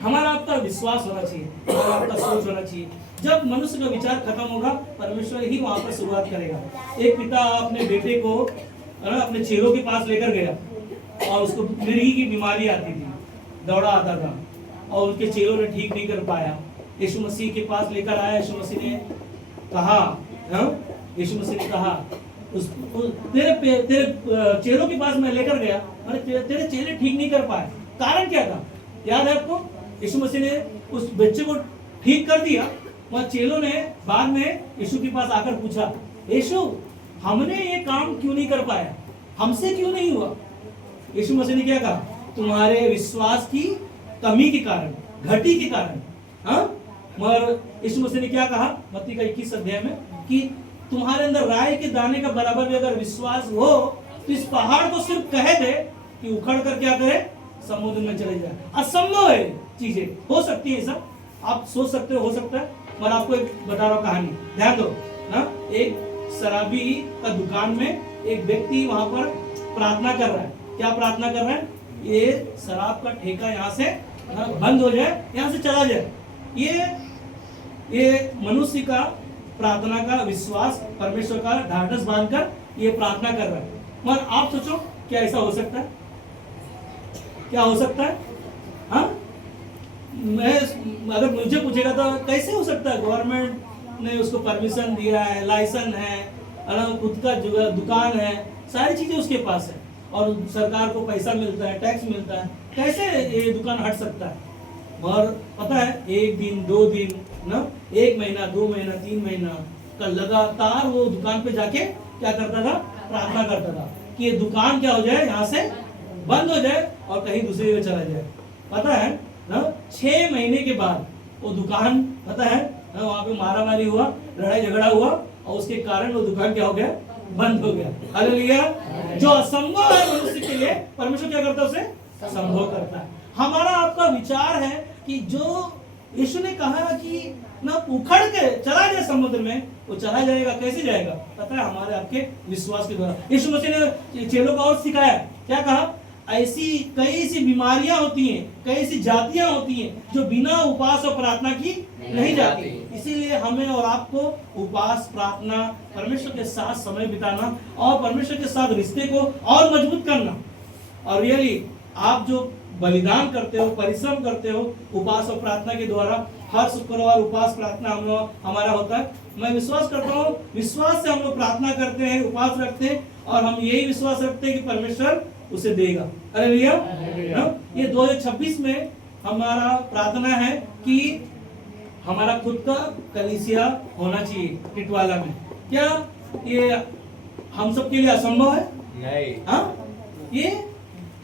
हमारा आपका विश्वास होना चाहिए, हमारा आपका सोच होना चाहिए। जब मनुष्य का विचार खत्म होगा परमेश्वर ही वहां पर शुरुआत करेगा। एक पिता अपने बेटे को अपने चेलों के पास लेकर गया और उसको मिर्गी की बीमारी आती थी, दौड़ा आता था और उसके चेलों ने ठीक नहीं कर पाया। यीशु मसीह के पास लेकर आया। यीशु मसीह ने कहा, यीशु मसीह ने कहा तेरे चेलों के पास मैं लेकर गया, तेरे चेले ठीक नहीं कर पाए। कारण क्या था याद है आपको? यीशु मसीह ने उस बच्चे को ठीक कर दिया, और चेलों ने बाद में यीशु के पास आकर पूछा, यीशु हमने ये काम क्यों नहीं कर पाया, हमसे क्यों नहीं हुआ? यीशु मसीह ने क्या कहा? तुम्हारे विश्वास की कमी के कारण, घटी के कारण। मगर यीशु मसीह ने क्या कहा मत्ती का 21 अध्याय में कि तुम्हारे अंदर राई के दाने का बराबर भी अगर विश्वास हो तो इस पहाड़ को सिर्फ कह दे कि उखड़ कर क्या करे? समुद्र में चले जाए। असंभव है, चीजें हो सकती है, सब आप सोच सकते हो सकता है। और आपको एक बता रहा हूं कहानी, ध्यान दो ना। एक शराबी का दुकान में एक व्यक्ति वहां पर प्रार्थना कर रहा है। क्या प्रार्थना कर रहा है? ये शराब का ठेका यहाँ से बंद हो जाए, यहाँ से चला जाए। ये मनुष्य का प्रार्थना का विश्वास, परमेश्वर का ढाढ़स बांधकर ये प्रार्थना कर रहा है। मगर आप सोचो क्या ऐसा हो सकता है? क्या हो सकता है? मैं अगर मुझे पूछेगा तो कैसे हो सकता है? गवर्नमेंट ने उसको परमिशन दिया है, लाइसेंस है, खुद का दुकान है, सारी चीजें उसके पास है और सरकार को पैसा मिलता है, टैक्स मिलता है, कैसे ये दुकान हट सकता है? और पता है 1 दिन 2 दिन ना, 1 महीना 2 महीना 3 महीना लगातार वो दुकान पे जाके क्या करता था, प्रार्थना करता था कि ये दुकान क्या हो जाए, यहाँ से बंद हो जाए और कहीं दूसरी जगह चला जाए। पता है ना, 6 महीने के बाद वो दुकान, पता है ना, वहां पे मारामारी हुआ, लड़ाई झगड़ा हुआ और उसके कारण वो दुकान क्या हो गया, बंद हो गया। हालेलुया। जो असंभव है मनुष्य के लिए, परमेश्वर क्या करता है, उसे संभव करता है। हमारा आपका विचार है कि जो यीशु ने कहा कि ना उखड़ के चला जाए समुद्र में, वो चला जाएगा। कैसे जाएगा? पता है, हमारे आपके विश्वास के द्वारा। यीशु मसीह ने चेलों को और सिखाया, क्या कहा, ऐसी कई सी बीमारियां होती हैं, कई सी जातियां होती हैं जो बिना उपास और प्रार्थना की नहीं जाती। इसीलिए हमें और आपको उपास, प्रार्थना, परमेश्वर के साथ समय बिताना और परमेश्वर के साथ रिश्ते को और मजबूत करना। और रियली आप जो बलिदान करते हो, परिश्रम करते हो उपास और प्रार्थना के द्वारा, हर शुक्रवार उपास प्रार्थना हमारा होता है। मैं विश्वास करता हूँ, विश्वास से हम लोग प्रार्थना करते हैं, उपास रखते हैं और हम यही विश्वास रखते हैं कि परमेश्वर उसे देगा। हालेलुया। ये 2026 में हमारा प्रार्थना है कि हमारा खुद का कलीसिया होना चाहिए टिटवाला में। क्या ये हम सब के लिए असंभव है? नहीं। हाँ, ये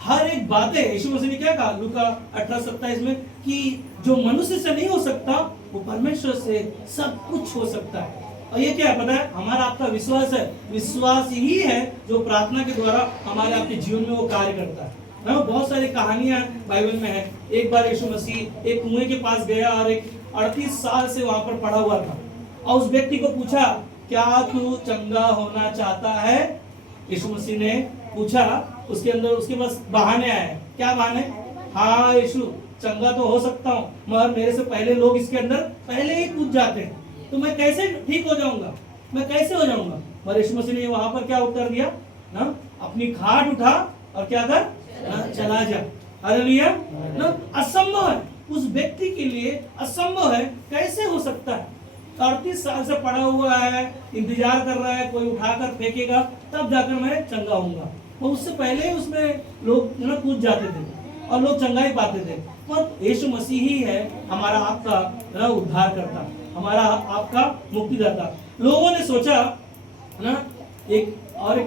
हर एक बातें यीशु मसीह ने क्या कहा लूका 18:27 में कि जो मनुष्य से नहीं हो सकता वो परमेश्वर से सब कुछ हो सकता है। और ये क्या है पता है, हमारा आपका विश्वास है, विश्वास ही है जो प्रार्थना के द्वारा हमारे आपके जीवन में वो कार्य करता है। बहुत सारी कहानियां बाइबल में है। एक बार यीशु मसीह एक कुएं के पास गया और एक 38 साल से वहां पर पड़ा हुआ था और उस व्यक्ति को पूछा, क्या तू चंगा होना चाहता है? यीशु मसीह ने पूछा, उसके अंदर उसके पास बहाने आए। क्या बहाने? हाँ यीशु, चंगा तो हो सकता हूँ मगर मेरे से पहले लोग इसके अंदर पहले ही कूद जाते हैं, तो मैं कैसे ठीक हो जाऊंगा, मैं कैसे हो जाऊंगा? और यीशु मसीह ने वहां पर क्या उत्तर दिया ना, अपनी खाट उठा और क्या कर, चला जा। हालेलुया। ना असंभव है, उस व्यक्ति के लिए असंभव है, कैसे हो सकता है? 38 साल से पड़ा हुआ है, इंतजार कर रहा है कोई उठाकर फेंकेगा तब जाकर मैं चंगा होऊंगा। तो उससे पहले उसमें लोग ना कूद जाते थे और लोग चंगाई पाते थे। पर यीशु मसीह ही है हमारा आपका ना उद्धार करता, हमारा आपका मुक्तिदाता। लोगों ने सोचा ना, एक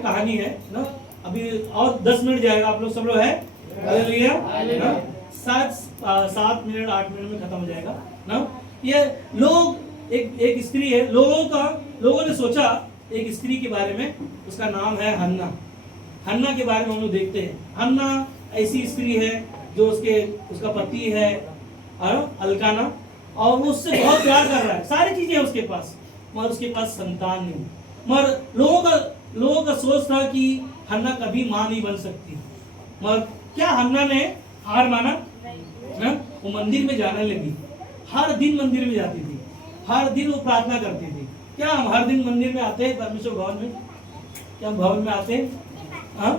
कहानी है ना, अभी और 10 मिनट जाएगा, आप लोग सब लोग है हालेलुया ना, 7 मिनट 8 मिनट में खत्म हो जाएगा ना। ये लोग एक स्त्री है, लोगों ने सोचा एक स्त्री के बारे में, उसका नाम है हन्ना। हन्ना के बारे में हम लोग देखते हैं। हन्ना ऐसी स्त्री है जो उसका पति है अल्काना और वो उससे बहुत प्यार कर रहा है, सारी चीजें हैं उसके पास, मगर उसके पास संतान नहीं। मगर लोगों का सोच था कि हन्ना कभी मां नहीं बन सकती। मगर क्या हन्ना ने हार माना ना, वो मंदिर में जाने लगी, हर दिन मंदिर में जाती थी, हर दिन वो प्रार्थना करती थी। क्या हम हर दिन मंदिर में आते हैं परमेश्वर भवन में? क्या हम भवन में आते हैं? हाँ,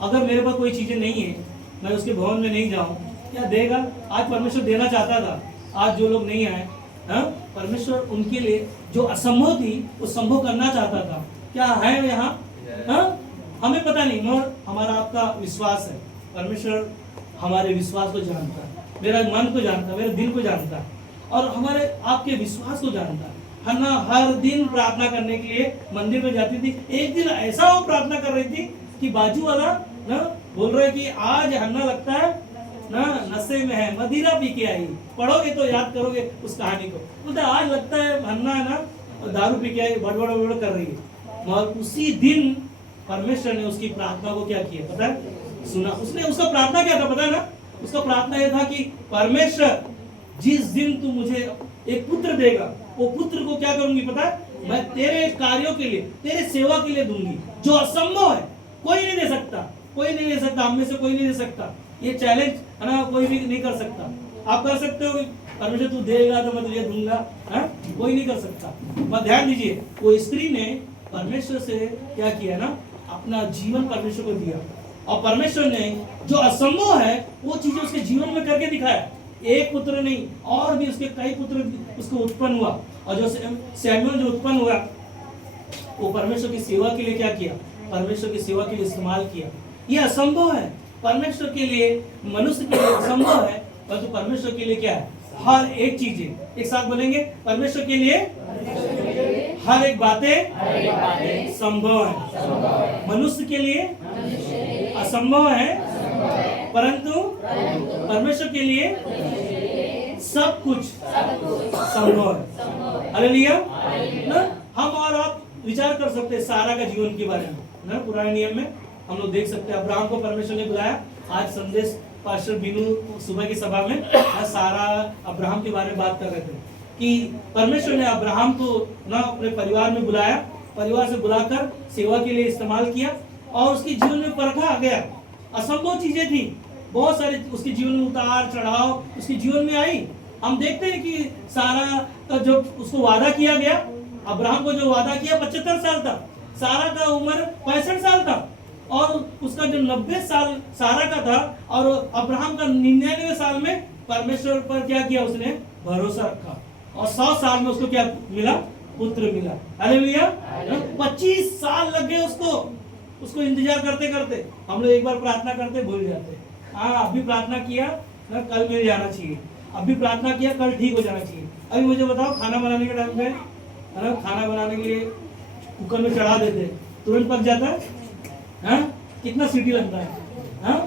अगर मेरे पास कोई चीजें नहीं है, मैं उसके भवन में नहीं जाऊं, क्या देगा? आज परमेश्वर देना चाहता था, आज जो लोग नहीं आए, हाँ, परमेश्वर उनके लिए जो असंभव थी वो संभव करना चाहता था। क्या है यहाँ? हाँ, हमें पता नहीं, मगर हमारा आपका विश्वास है। परमेश्वर हमारे विश्वास को जानता है, मेरा मन को जानता है, मेरे दिल को जानता है और हमारे आपके विश्वास को जानता है। हन्ना हर दिन प्रार्थना करने के लिए मंदिर में जाती थी। एक दिन ऐसा वो प्रार्थना कर रही थी कि बाजू वाला ना बोल रहे कि आज हन्ना लगता है ना नशे में है, मदिरा पी के आई। पढ़ोगे तो याद करोगे उस कहानी को। बोलते आज लगता है हन्ना है ना दारू पी के आई, बड़बड़ कर रही है। मगर उसी दिन परमेश्वर ने उसकी प्रार्थना को क्या किया पता है? सुना। उसका प्रार्थना क्या था पता है ना? उसका प्रार्थना यह था कि परमेश्वर जिस दिन तू मुझे एक पुत्र देगा, वो पुत्र को क्या करूंगी पता है? मैं तेरे कार्यों के लिए, तेरे सेवा के लिए दूंगी। जो असंभव है कोई नहीं दे सकता, कोई नहीं दे सकता, हम में से कोई नहीं दे सकता। ये चैलेंज है ना, कोई भी नहीं कर सकता। आप कर सकते हो कि परमेश्वर तू देगा तो मैं तुझे दूंगा, है? कोई नहीं कर सकता। पर ध्यान दीजिए, वो स्त्री ने परमेश्वर से क्या किया ना, अपना जीवन परमेश्वर को दिया और परमेश्वर ने जो असंभव है वो चीजें उसके जीवन में करके दिखाया। एक पुत्र नहीं, और भी उसके कई पुत्र उसको उत्पन्न हुआ और जो सैमुअल जो उत्पन्न हुआ वो परमेश्वर की सेवा के लिए क्या किया? परमेश्वर की सेवा के लिए इस्तेमाल किया। ये असंभव है परमेश्वर के लिए, मनुष्य के लिए असंभव है, परंतु तो परमेश्वर के लिए क्या है? हर एक चीजें। एक साथ बोलेंगे, परमेश्वर के लिए हर एक बातें संभव है। मनुष्य के लिए असंभव है, परंतु परमेश्वर के लिए सब कुछ संभव है। हालेलुया। ना हम और आप विचार कर सकते हैं सारा का जीवन के बारे में ना। पुराने नियम में हम लोग देख सकते हैं अब्राहम को परमेश्वर ने बुलाया। आज संदेश पास्टर बीनू सुबह की सभा में सारा अब्राहम के बारे में बात कर रहे थे कि परमेश्वर ने अब्राहम को ना अपने परिवार में बुलाया, परिवार से बुलाकर सेवा के लिए इस्तेमाल किया और उसके जीवन में परखा आ गया। असंभव चीजें थी, बहुत सारे उसके जीवन में उतार चढ़ाव उसके जीवन में आई। हम देखते हैं कि सारा का जो उसको वादा किया गया, अब्राहम को जो वादा किया 75 साल था, सारा का उम्र 65 साल था और उसका जो 90 साल सारा का था और अब्राहम का 99 साल में परमेश्वर पर क्या किया, उसने भरोसा रखा और 100 साल में उसको क्या मिला, पुत्र मिला। हालेलुया। 25 साल लग गए उसको इंतजार करते करते। हम लोग एक बार प्रार्थना करते भूल जाते। हाँ, अभी प्रार्थना किया ना, कल मिल जाना चाहिए, अभी प्रार्थना किया कल ठीक हो जाना चाहिए। अभी मुझे बताओ, खाना बनाने के टाइम पे है ना, खाना बनाने के लिए कुकर में चढ़ा देते, तुरंत पक जाता है। हाँ, कितना सीटी लगता है? हाँ,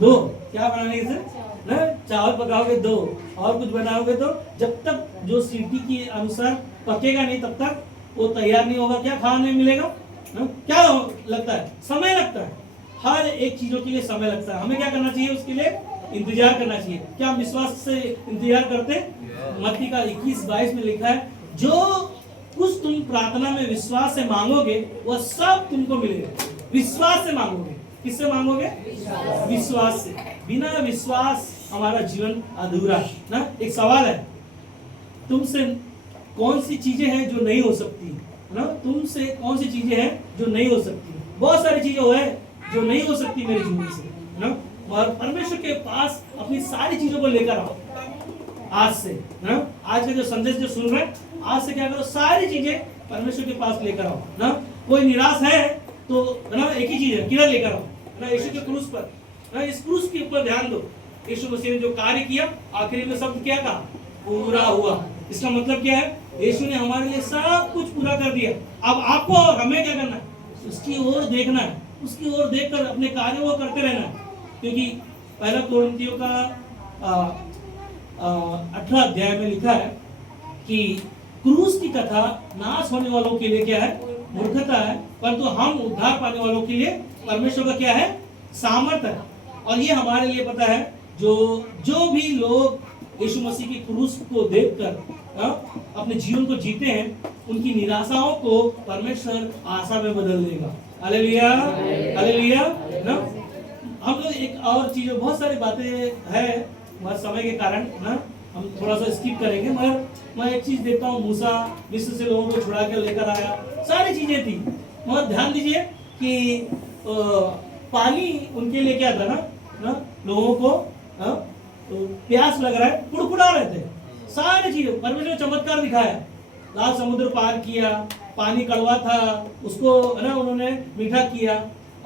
2। क्या बनाने से ना, चावल पकाओगे 2 और कुछ बनाओगे तो जब तक जो सीटी के अनुसार पकेगा नहीं तब तक वो तैयार नहीं होगा, क्या खाने मिलेगा? ना? क्या लगता है? समय लगता है। हर एक चीजों के लिए समय लगता है। हमें क्या करना चाहिए? उसके लिए इंतजार करना चाहिए। क्या हम विश्वास से इंतजार करते? मत्ती का 21-22 में लिखा है, जो कुछ तुम प्रार्थना में विश्वास से मांगोगे वह सब तुमको मिलेगा। विश्वास से मांगोगे। किससे मांगोगे? विश्वास से। बिना विश्वास हमारा जीवन अधूरा है ना। एक सवाल है, तुमसे कौन सी चीजें हैं जो नहीं हो सकती है ना? तुमसे कौन सी चीजें हैं जो नहीं हो सकती? बहुत सारी चीजें है जो नहीं हो सकती मेरे जीवन से, है ना। और परमेश्वर के पास अपनी सारी चीजों को लेकर आओ आज से, है ना। आज का जो संदेश जो सुन रहे हैं, आज से क्या करो, सारी चीजें परमेश्वर के पास लेकर आओ ना। कोई निराश है तो है ना, एक ही चीज है, किधर लेकर आओ ना, यीशु के क्रूस पर ना। इस क्रूस के ऊपर ध्यान दो। यीशु मसीह ने जो कार्य किया, आखिरी में शब्द क्या कहा? पूरा हुआ। इसका मतलब क्या है? यीशु ने हमारे लिए सब कुछ पूरा कर दिया। अब आपको और हमें क्या करना है? उसकी ओर देखना है, उसकी ओर देखकर अपने कार्यों को करते रहना है। क्योंकि पहला कोरिन्थियों का 18 अध्याय में लिखा है कि क्रूस की कथा नाश होने वालों के लिए क्या है? मूर्खता है, परंतु हम उद्धार पाने वालों के लिए परमेश्वर का क्या है? सामर्थ है। और ये हमारे लिए पता है, जो भी लोग यीशु मसीह की क्रूस को देखकर अपने जीवन को जीते हैं, उनकी निराशाओं को परमेश्वर आशा में बदल देगा। हालेलुया, हालेलुया ना। हम लोग एक और चीज, बहुत सारी बातें हैं, मगर समय के कारण ना हम थोड़ा सा स्किप करेंगे। मगर मैं एक चीज देखता हूँ, मूसा मिस्र से लोगों को छुड़ा के लेकर आया, सारी चीजें थी, मगर ध्यान दीजिए कि पानी उनके लिए क्या था ना लोगों को तो प्यास लग रहा है, कुड़कुड़ा रहे थे। सारी चीजें परमेश्वर ने चमत्कार दिखाया। लाल समुद्र पार किया, पानी कड़वा था, उसको ना उन्होंने मीठा किया।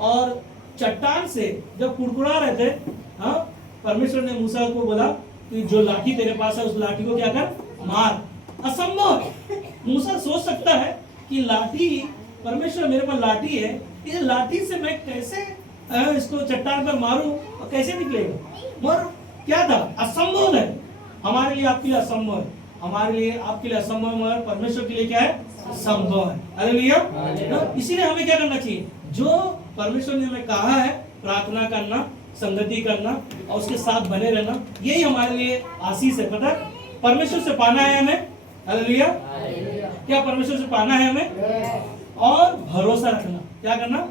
और चट्टान से जब कुड़कुड़ा रहे थे, हाँ, परमेश्वर ने मूसा को बोला कि जो लाठी तेरे पास है उस लाठी को क्या कर? मार। असंभव है। मूसा सोच सकता है कि लाठी, परमेश्वर मेरे पास लाठी है, इस लाठी से मैं कैसे इसको चट्टान पर मारूं और कैसे निकलेगा? मगर क्या था? असंभव है। हमारे लिए आपके लिए असंभव है, हमारे लिए आपके लिए असंभव, मगर परमेश्वर के लिए क्या है? संभव है। हालेलुया। इसीलिए हमें क्या करना चाहिए? जो परमेश्वर ने हमें कहा है, प्रार्थना करना, संगति करना और उसके साथ बने रहना, यही हमारे लिए आशीष है। पता है, परमेश्वर से पाना है हमें। हालेलुया। क्या परमेश्वर से पाना है हमें? और भरोसा रखना। क्या करना?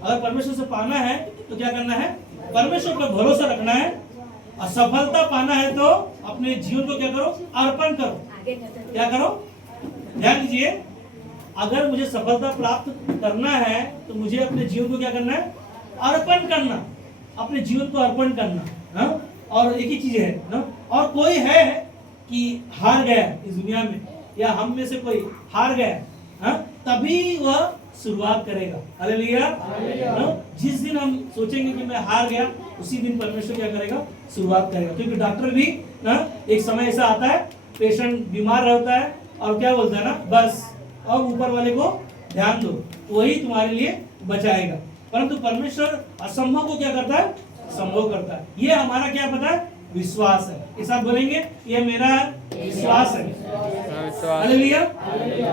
अगर परमेश्वर से पाना है तो क्या करना है? परमेश्वर पर भरोसा रखना है। असफलता पाना है तो अपने जीवन को क्या करो? अर्पण करो। क्या करो? ध्यान दीजिए, अगर मुझे सफलता प्राप्त करना है तो मुझे अपने जीवन को क्या करना है? अर्पण करना, अपने जीवन को अर्पण करना। हाँ? और एक ही चीज है ना, और कोई है कि हार गया इस दुनिया में, या हम में से कोई हार गया, हाँ, तभी वह शुरुआत करेगा। हालेलुया। जिस दिन हम सोचेंगे कि मैं हार गया, उसी दिन परमेश्वर क्या करेगा? शुरुआत करेगा। क्योंकि डॉक्टर भी ना, एक समय ऐसा आता है, पेशेंट बीमार रहता है और क्या बोलता है ना, बस और ऊपर वाले को ध्यान दो, वही तुम्हारे लिए बचाएगा। परंतु परमेश्वर असंभव को क्या करता है? संभव करता है। ये हमारा क्या पता है? विश्वास है। इस साथ बोलेंगे, ये मेरा विश्वास है। हालेलुया।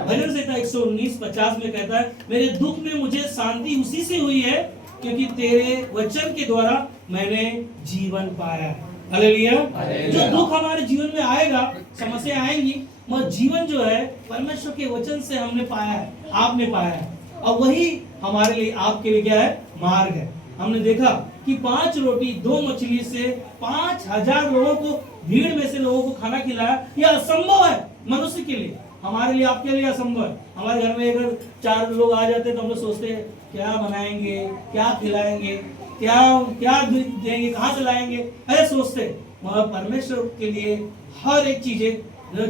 भजन संहिता 119:50 में कहता है, मेरे दुख में मुझे शांति उसी से हुई है क्योंकि तेरे वचन के द्वारा मैंने जीवन पाया। हालेलुया। जो दुख हमारे जीवन में आएगा, समस्या आएंगी, मगर जीवन जो है परमेश्वर के वचन से हमने पाया है, आपने पाया है। और वही हमारे लिए, आपके लिए क्या है? मार्ग है। हमने देखा कि 5 रोटी 2 मछली से 5000 लोगों को, भीड़ में से लोगों को खाना खिलाया। यह असंभव है मनुष्य के लिए, हमारे लिए, आपके लिए असंभव है। हमारे घर में अगर 4 लोग आ जाते तो हम लोग सोचते हैं क्या बनाएंगे, क्या खिलाएंगे, क्या देंगे, कहाँ से लाएंगे, ऐसे सोचते। मगर परमेश्वर के लिए हर एक चीजें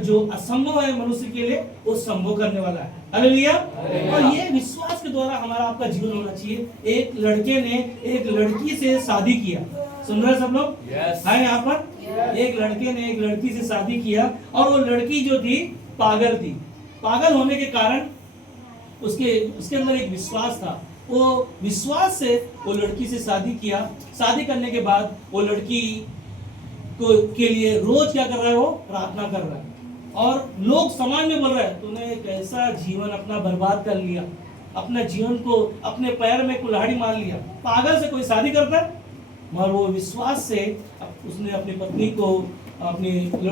जो असंभव है मनुष्य के लिए, वो संभव करने वाला है। हालेलुया। और ये विश्वास के द्वारा हमारा आपका जीवन होना चाहिए। एक लड़के ने एक लड़की से शादी किया, सुन रहे सब लोग? है यहाँ पर? एक लड़के ने एक लड़की से शादी किया और वो लड़की जो थी पागल थी। पागल होने के कारण उसके अंदर एक विश्वास था। वो विश्वास से वो लड़की से शादी किया। शादी करने के बाद वो लड़की के लिए रोज क्या कर रहा है? वो प्रार्थना कर रहा है। और लोग समाज में बोल रहे हैं, तूने कैसा जीवन अपना बर्बाद कर लिया, अपने जीवन को अपने पैर में कुल्हाड़ी मार लिया। पागल से कोई शादी करता है? मगर वो विश्वास से उसने अपनी पत्नी को,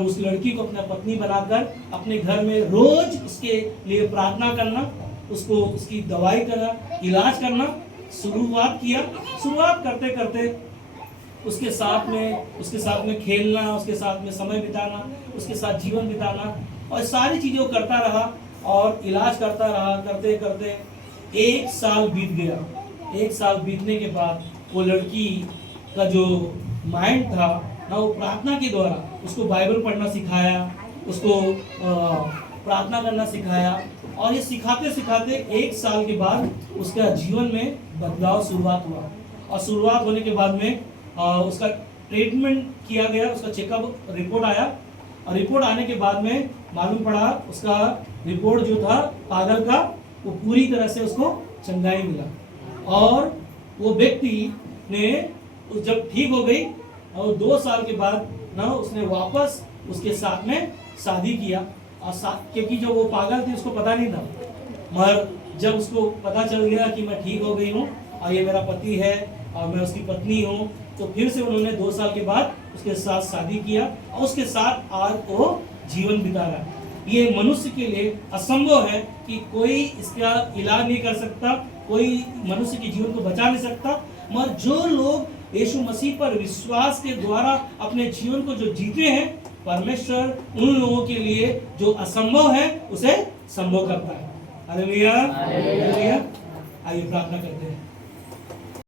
उस लड़की को अपना पत्नी बनाकर अपने घर में रोज उसके लिए प्रार्थना करना, उसको उसकी दवाई करना, इलाज करना शुरुआत किया। शुरुआत करते करते उसके साथ में खेलना, उसके साथ में समय बिताना, उसके साथ जीवन बिताना, और सारी चीजें वो करता रहा और इलाज करता रहा। करते करते 1 साल बीत गया। 1 साल बीतने के बाद वो लड़की का जो माइंड था ना, वो प्रार्थना के द्वारा उसको बाइबल पढ़ना सिखाया, उसको प्रार्थना करना सिखाया। और ये सिखाते सिखाते 1 साल के बाद उसका जीवन में बदलाव शुरुआत हुआ। और शुरुआत होने के बाद में उसका ट्रीटमेंट किया गया, उसका चेकअप रिपोर्ट आया। और रिपोर्ट आने के बाद में मालूम पड़ा, उसका रिपोर्ट जो था पागल का, वो पूरी तरह से उसको चंगाई मिला। और वो व्यक्ति ने जब ठीक हो गई और 2 साल के बाद ना उसने वापस उसके साथ में शादी किया। और क्योंकि जो वो पागल थी उसको पता नहीं था, मगर जब उसको पता चल गया कि मैं ठीक हो गई हूँ और ये मेरा पति है और मैं उसकी पत्नी हूँ, तो फिर से उन्होंने 2 साल के बाद उसके साथ शादी किया और उसके साथ आज वो जीवन बिता रहा है। ये मनुष्य के लिए असंभव है कि कोई इसका इलाज नहीं कर सकता, कोई मनुष्य के जीवन को बचा नहीं सकता। मगर जो लोग यीशु मसीह पर विश्वास के द्वारा अपने जीवन को जो जीते हैं, परमेश्वर उन लोगों के लिए जो असंभव है उसे संभव करता है। हालेलुया। हालेलुया। आइए प्रार्थना करते हैं।